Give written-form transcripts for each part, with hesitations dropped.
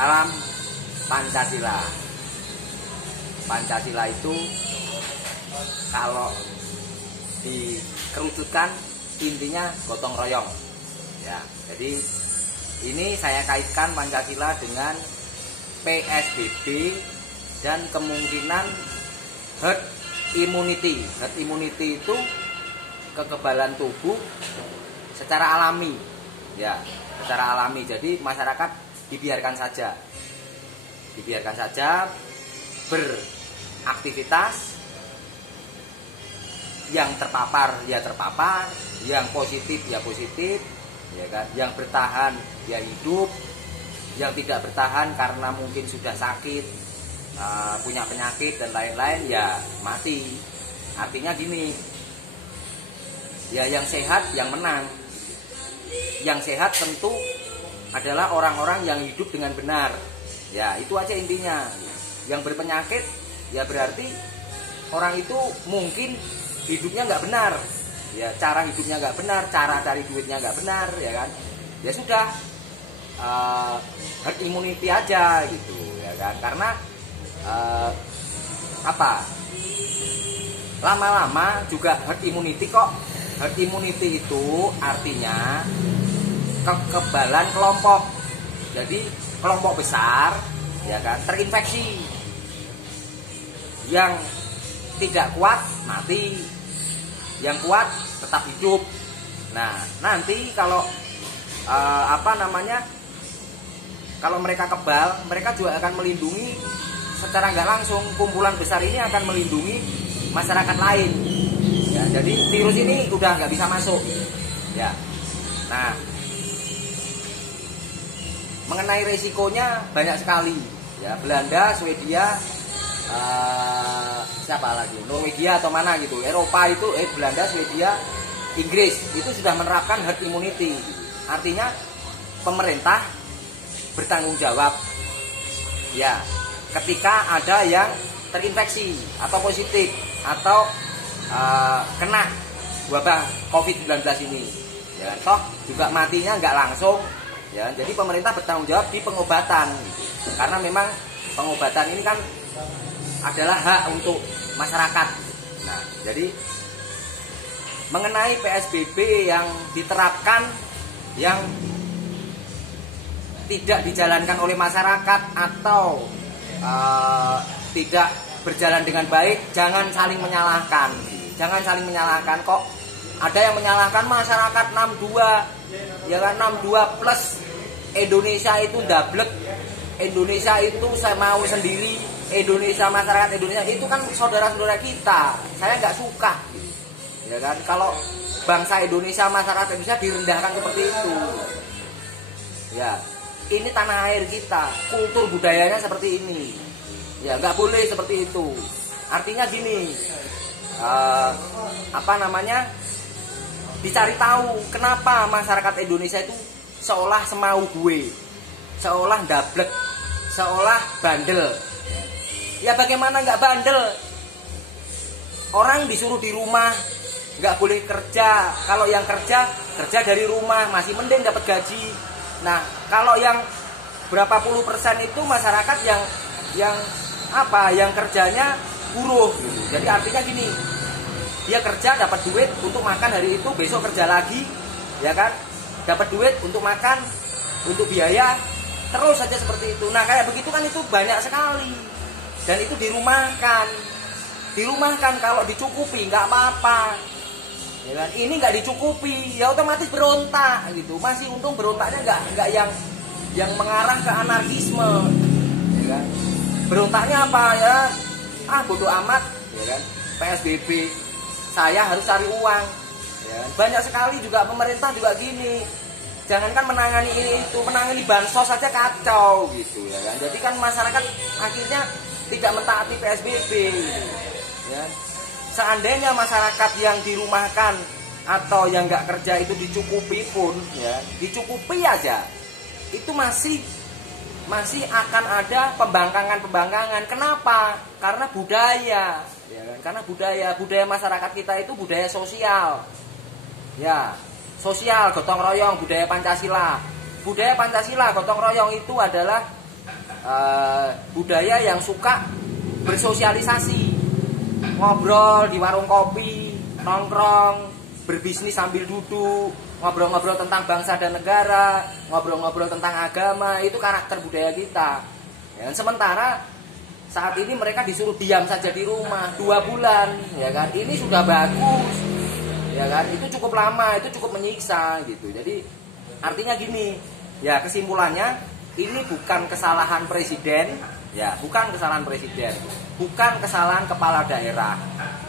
Salam Pancasila. Pancasila itu kalau dikerucutkan intinya gotong royong. Ya, jadi ini saya kaitkan Pancasila dengan PSBB dan kemungkinan herd immunity. Herd immunity itu kekebalan tubuh secara alami. Ya, secara alami. Jadi masyarakat dibiarkan saja beraktivitas, yang terpapar ya terpapar, yang positif ya positif, ya kan, yang bertahan ya hidup, yang tidak bertahan karena mungkin sudah sakit, punya penyakit dan lain-lain ya mati. Artinya gini, ya yang sehat yang menang. Yang sehat tentu adalah orang-orang yang hidup dengan benar. Ya, itu aja intinya. Yang berpenyakit ya berarti orang itu mungkin hidupnya nggak benar. Ya, cara hidupnya nggak benar, cara cari duitnya nggak benar, ya kan. Ya sudah, herd immunity aja gitu, ya kan. Karena lama-lama juga herd immunity kok. Herd immunity itu artinya kekebalan kelompok. Jadi kelompok besar ya kan terinfeksi, yang tidak kuat mati, yang kuat tetap hidup. Nah nanti kalau kalau mereka kebal, mereka juga akan melindungi secara nggak langsung. Kumpulan besar ini akan melindungi masyarakat lain. Ya, jadi virus ini udah nggak bisa masuk. Ya, nah mengenai resikonya banyak sekali. Ya, Belanda, Swedia, siapa lagi? Norwegia atau mana gitu? Eropa itu, Belanda, Swedia, Inggris itu sudah menerapkan herd immunity. Artinya pemerintah bertanggung jawab. Ya, ketika ada yang terinfeksi atau positif atau kena wabah COVID-19 ini, ya, toh juga matinya nggak langsung, ya. Jadi pemerintah bertanggung jawab di pengobatan, gitu. Karena memang pengobatan ini kan adalah hak untuk masyarakat. Nah, jadi mengenai PSBB yang diterapkan yang tidak dijalankan oleh masyarakat atau tidak berjalan dengan baik, jangan saling menyalahkan. Jangan saling menyalahkan. Kok ada yang menyalahkan masyarakat 62, ya kan, 62 plus Indonesia itu dablek, Indonesia itu saya mau sendiri, Indonesia, masyarakat Indonesia itu kan saudara-saudara kita. Saya nggak suka, ya kan, kalau bangsa Indonesia, masyarakat Indonesia direndahkan seperti itu. Ya, ini tanah air kita, kultur budayanya seperti ini. Ya, nggak boleh seperti itu. Artinya gini, dicari tahu kenapa masyarakat Indonesia itu seolah semau gue, seolah dablek, seolah bandel. Ya bagaimana nggak bandel? Orang disuruh di rumah, nggak boleh kerja. Kalau yang kerja dari rumah masih mending dapat gaji. Nah kalau yang berapa puluh persen itu masyarakat yang kerjanya buruh gitu. Jadi artinya gini, dia kerja dapat duit untuk makan hari itu, besok kerja lagi, ya kan, dapat duit untuk makan, untuk biaya, terus saja seperti itu. Nah kayak begitu kan itu banyak sekali, dan itu dirumahkan kalau dicukupi nggak apa-apa, ya kan. Ini nggak dicukupi ya otomatis berontak gitu. Masih untung berontaknya nggak yang mengarah ke anarkisme, ya kan. Berontaknya apa ya? Bodoh amat, ya kan. PSBB, saya harus cari uang. Ya, banyak sekali juga pemerintah juga gini. Jangankan menangani ini itu, menangani bansos saja kacau gitu, ya kan. Jadi kan masyarakat akhirnya tidak mentaati PSBB. Gitu, ya. Seandainya masyarakat yang dirumahkan atau yang nggak kerja itu dicukupi pun, ya, dicukupi aja, itu masih akan ada pembangkangan. Kenapa? Karena budaya, ya kan? Karena budaya masyarakat kita itu budaya sosial, ya, sosial, gotong royong, budaya Pancasila. Budaya Pancasila, gotong royong itu adalah budaya yang suka bersosialisasi, ngobrol di warung kopi, nongkrong, berbisnis sambil duduk, ngobrol-ngobrol tentang bangsa dan negara, ngobrol-ngobrol tentang agama. Itu karakter budaya kita. Ya, sementara saat ini mereka disuruh diam saja di rumah 2 bulan, ya kan? Ini sudah bagus, ya kan? Itu cukup lama, itu cukup menyiksa gitu. Jadi artinya gini, ya kesimpulannya ini bukan kesalahan presiden, ya bukan kesalahan presiden, bukan kesalahan kepala daerah,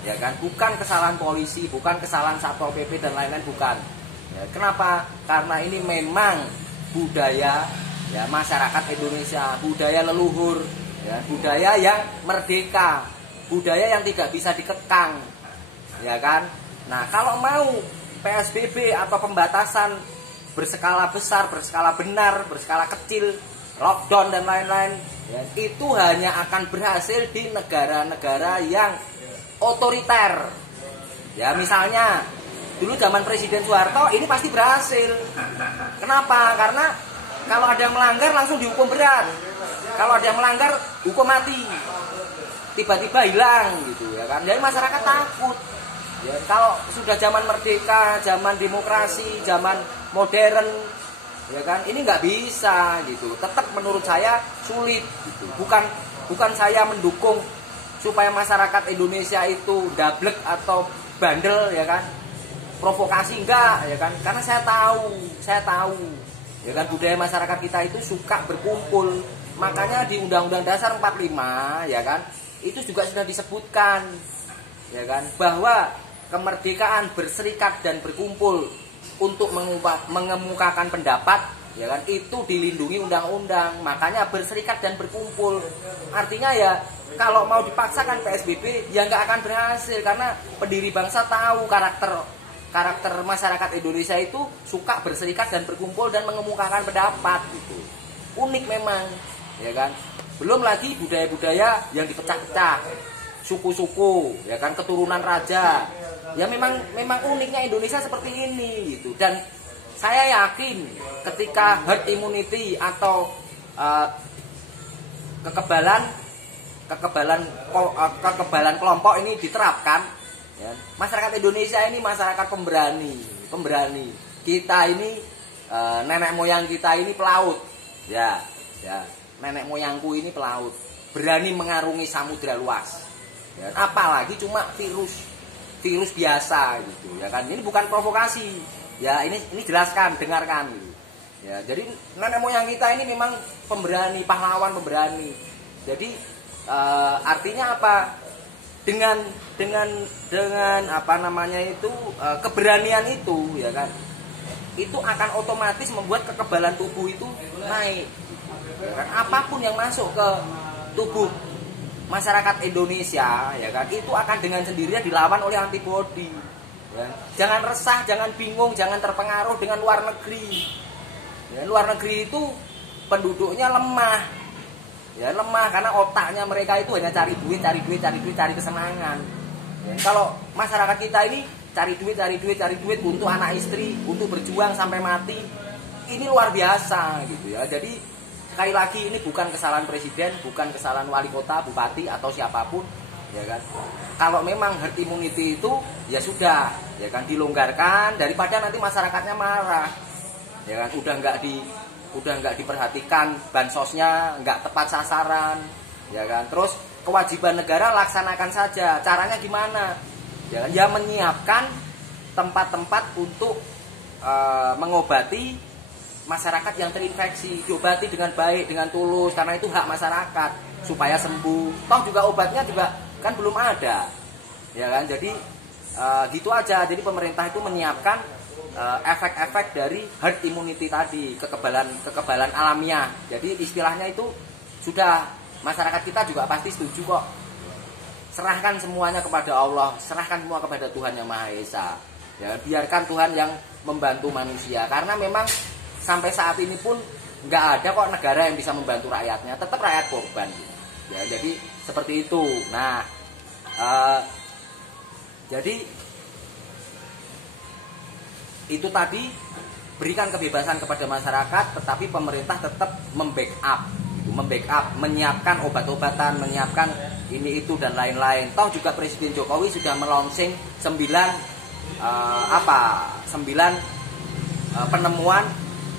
ya kan? Bukan kesalahan polisi, bukan kesalahan satpol pp dan lain-lain, bukan. Ya, kenapa? Karena ini memang budaya ya masyarakat Indonesia, budaya leluhur. Ya, budaya yang merdeka, budaya yang tidak bisa dikekang, ya kan? Nah, kalau mau PSBB atau pembatasan berskala besar, berskala benar, berskala kecil, lockdown dan lain-lain, ya, itu hanya akan berhasil di negara-negara yang otoriter. Ya, misalnya dulu zaman Presiden Soeharto ini pasti berhasil. Kenapa? Karena kalau ada yang melanggar langsung dihukum berat. Kalau ada yang melanggar hukum mati, tiba-tiba hilang gitu ya kan. Jadi masyarakat takut. Ya, kalau sudah zaman merdeka, zaman demokrasi, zaman modern, ya kan, ini nggak bisa gitu. Tetap menurut saya sulit gitu. Bukan saya mendukung supaya masyarakat Indonesia itu dablek atau bandel, ya kan, provokasi enggak, ya kan. Karena saya tahu, ya kan, budaya masyarakat kita itu suka berkumpul. Makanya di Undang-Undang Dasar 45, ya kan, itu juga sudah disebutkan, ya kan, bahwa kemerdekaan berserikat dan berkumpul untuk mengemukakan pendapat, ya kan, itu dilindungi undang-undang. Makanya berserikat dan berkumpul. Artinya ya kalau mau dipaksakan PSBB ya nggak akan berhasil, karena pendiri bangsa tahu karakter masyarakat Indonesia itu suka berserikat dan berkumpul dan mengemukakan pendapat gitu. Unik memang. Ya kan, belum lagi budaya-budaya yang dipecah-pecah, suku-suku, ya kan, keturunan raja. Ya memang uniknya Indonesia seperti ini gitu. Dan saya yakin ketika herd immunity atau kekebalan kelompok ini diterapkan, ya, masyarakat Indonesia ini masyarakat pemberani. Kita ini nenek moyang kita ini pelaut, ya. Nenek moyangku ini pelaut, berani mengarungi samudra luas. Ya, apalagi cuma virus biasa gitu, ya kan. Ini bukan provokasi. Ya, ini jelaskan, dengarkan gitu. Ya, jadi nenek moyang kita ini memang pemberani, pahlawan pemberani. Jadi artinya apa? Dengan apa namanya itu, keberanian itu, ya kan, itu akan otomatis membuat kekebalan tubuh itu naik. Ya kan? Apapun yang masuk ke tubuh masyarakat Indonesia, ya kan, itu akan dengan sendirinya dilawan oleh antibodi. Ya. Jangan resah, jangan bingung, jangan terpengaruh dengan luar negeri. Ya, luar negeri itu penduduknya lemah, ya lemah karena otaknya mereka itu hanya cari duit, cari kesenangan. Ya, kalau masyarakat kita ini cari duit untuk anak istri, untuk berjuang sampai mati, ini luar biasa gitu ya. Jadi sekali lagi ini bukan kesalahan presiden, bukan kesalahan wali kota, bupati atau siapapun, ya kan. Kalau memang herd immunity itu ya sudah, ya kan, dilonggarkan daripada nanti masyarakatnya marah, ya kan. Udah nggak diperhatikan bansosnya, nggak tepat sasaran, ya kan. Terus kewajiban negara laksanakan saja. Caranya gimana? Ya, kan? Ya menyiapkan tempat-tempat untuk mengobati masyarakat yang terinfeksi, diobati dengan baik, dengan tulus, karena itu hak masyarakat supaya sembuh. Toh juga obatnya juga kan belum ada, ya kan. Jadi gitu aja. Jadi pemerintah itu menyiapkan efek-efek dari herd immunity tadi, kekebalan alamiah. Jadi istilahnya itu sudah, masyarakat kita juga pasti setuju kok. Serahkan semuanya kepada Allah, serahkan semua kepada Tuhan Yang Maha Esa. Ya, biarkan Tuhan yang membantu manusia, karena memang sampai saat ini pun nggak ada kok negara yang bisa membantu rakyatnya, tetap rakyat korban. Ya, jadi seperti itu. Nah, jadi itu tadi, berikan kebebasan kepada masyarakat, tetapi pemerintah tetap membackup, gitu, membackup, menyiapkan obat-obatan, menyiapkan ini itu dan lain-lain. Toh juga Presiden Jokowi sudah melaunching 9 penemuan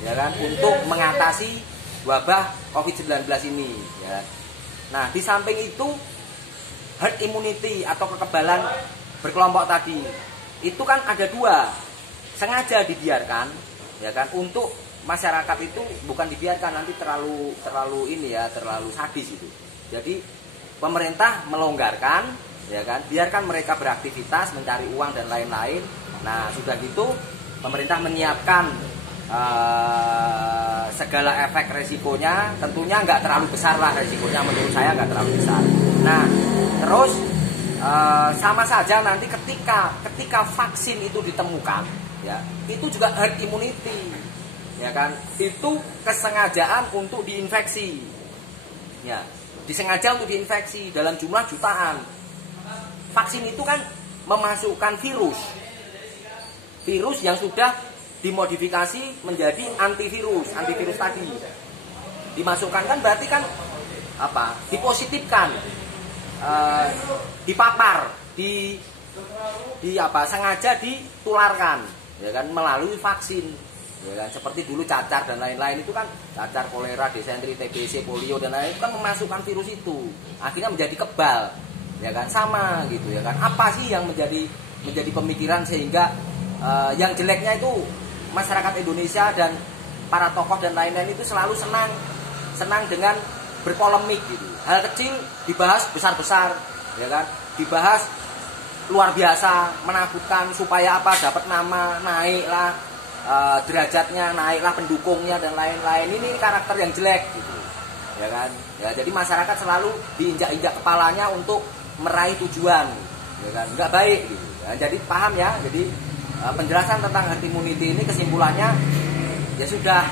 ya kan untuk mengatasi wabah COVID-19 ini ya. Nah, di samping itu herd immunity atau kekebalan berkelompok tadi itu kan ada 2, sengaja dibiarkan ya kan, untuk masyarakat itu bukan dibiarkan nanti terlalu ini ya, terlalu sadis itu. Jadi pemerintah melonggarkan ya kan, biarkan mereka beraktivitas, mencari uang dan lain-lain. Nah, sudah gitu pemerintah menyiapkan segala efek resikonya, tentunya nggak terlalu besar lah resikonya, menurut saya nggak terlalu besar. Nah, terus sama saja nanti ketika vaksin itu ditemukan ya, itu juga herd immunity ya kan, itu kesengajaan untuk diinfeksi ya, disengaja untuk diinfeksi dalam jumlah jutaan. Vaksin itu kan memasukkan virus yang sudah dimodifikasi menjadi antivirus tadi dimasukkan, kan berarti kan dipositifkan, dipapar, sengaja ditularkan ya kan melalui vaksin ya kan. Seperti dulu cacar dan lain-lain itu kan, cacar, kolera, disentri, TBC, polio dan lain-lain itu kan memasukkan virus itu, akhirnya menjadi kebal ya kan, sama gitu ya kan. Apa sih yang menjadi pemikiran sehingga yang jeleknya itu masyarakat Indonesia dan para tokoh dan lain-lain itu selalu senang dengan berpolemik gitu. Hal kecil dibahas besar-besar ya kan, dibahas luar biasa, menakutkan supaya dapat nama, naiklah derajatnya, naiklah pendukungnya dan lain-lain. Ini karakter yang jelek gitu ya kan ya. Jadi masyarakat selalu diinjak-injak kepalanya untuk meraih tujuan ya kan, nggak baik gitu ya. Jadi paham ya. Jadi penjelasan tentang herd immunity ini kesimpulannya ya sudah,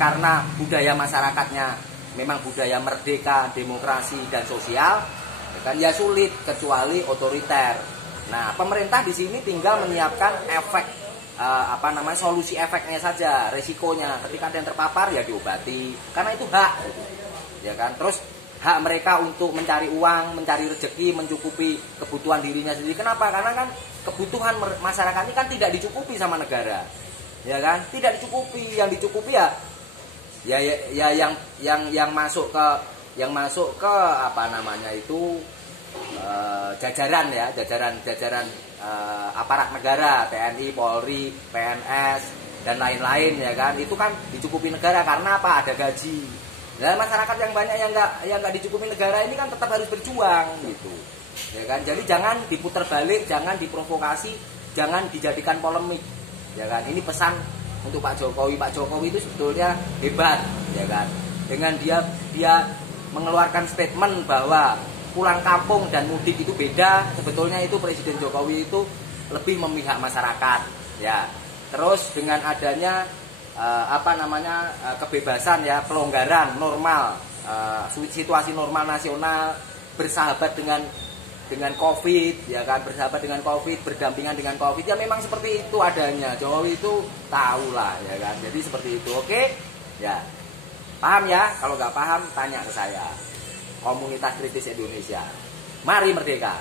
karena budaya masyarakatnya memang budaya merdeka, demokrasi dan sosial ya kan, ya sulit kecuali otoriter. Nah, pemerintah di sini tinggal menyiapkan efek solusi efeknya saja, resikonya ketika ada yang terpapar ya diobati, karena itu hak gitu ya kan. Terus hak mereka untuk mencari uang, mencari rezeki, mencukupi kebutuhan dirinya sendiri. Kenapa? Karena kan kebutuhan masyarakat ini kan tidak dicukupi sama negara, ya kan? Tidak dicukupi. Yang dicukupi ya yang masuk ke jajaran aparat negara, TNI, Polri, PNS dan lain-lain ya kan. Itu kan dicukupi negara karena apa? Ada gaji. Nah, masyarakat yang banyak yang nggak dicukupi negara ini kan tetap harus berjuang gitu ya kan. Jadi jangan diputar balik, jangan diprovokasi, jangan dijadikan polemik ya kan. Ini pesan untuk Pak Jokowi. Pak Jokowi itu sebetulnya hebat ya kan, dengan dia mengeluarkan statement bahwa pulang kampung dan mudik itu beda. Sebetulnya itu Presiden Jokowi itu lebih memihak masyarakat ya. Terus dengan adanya kebebasan ya, pelonggaran normal, situasi normal nasional, bersahabat dengan Covid ya kan, bersahabat dengan Covid, berdampingan dengan Covid ya, memang seperti itu adanya. Jokowi itu tahu lah ya kan. Jadi seperti itu. Oke ya, paham ya? Kalau nggak paham tanya ke saya. Komunitas Kritis Indonesia, mari merdeka.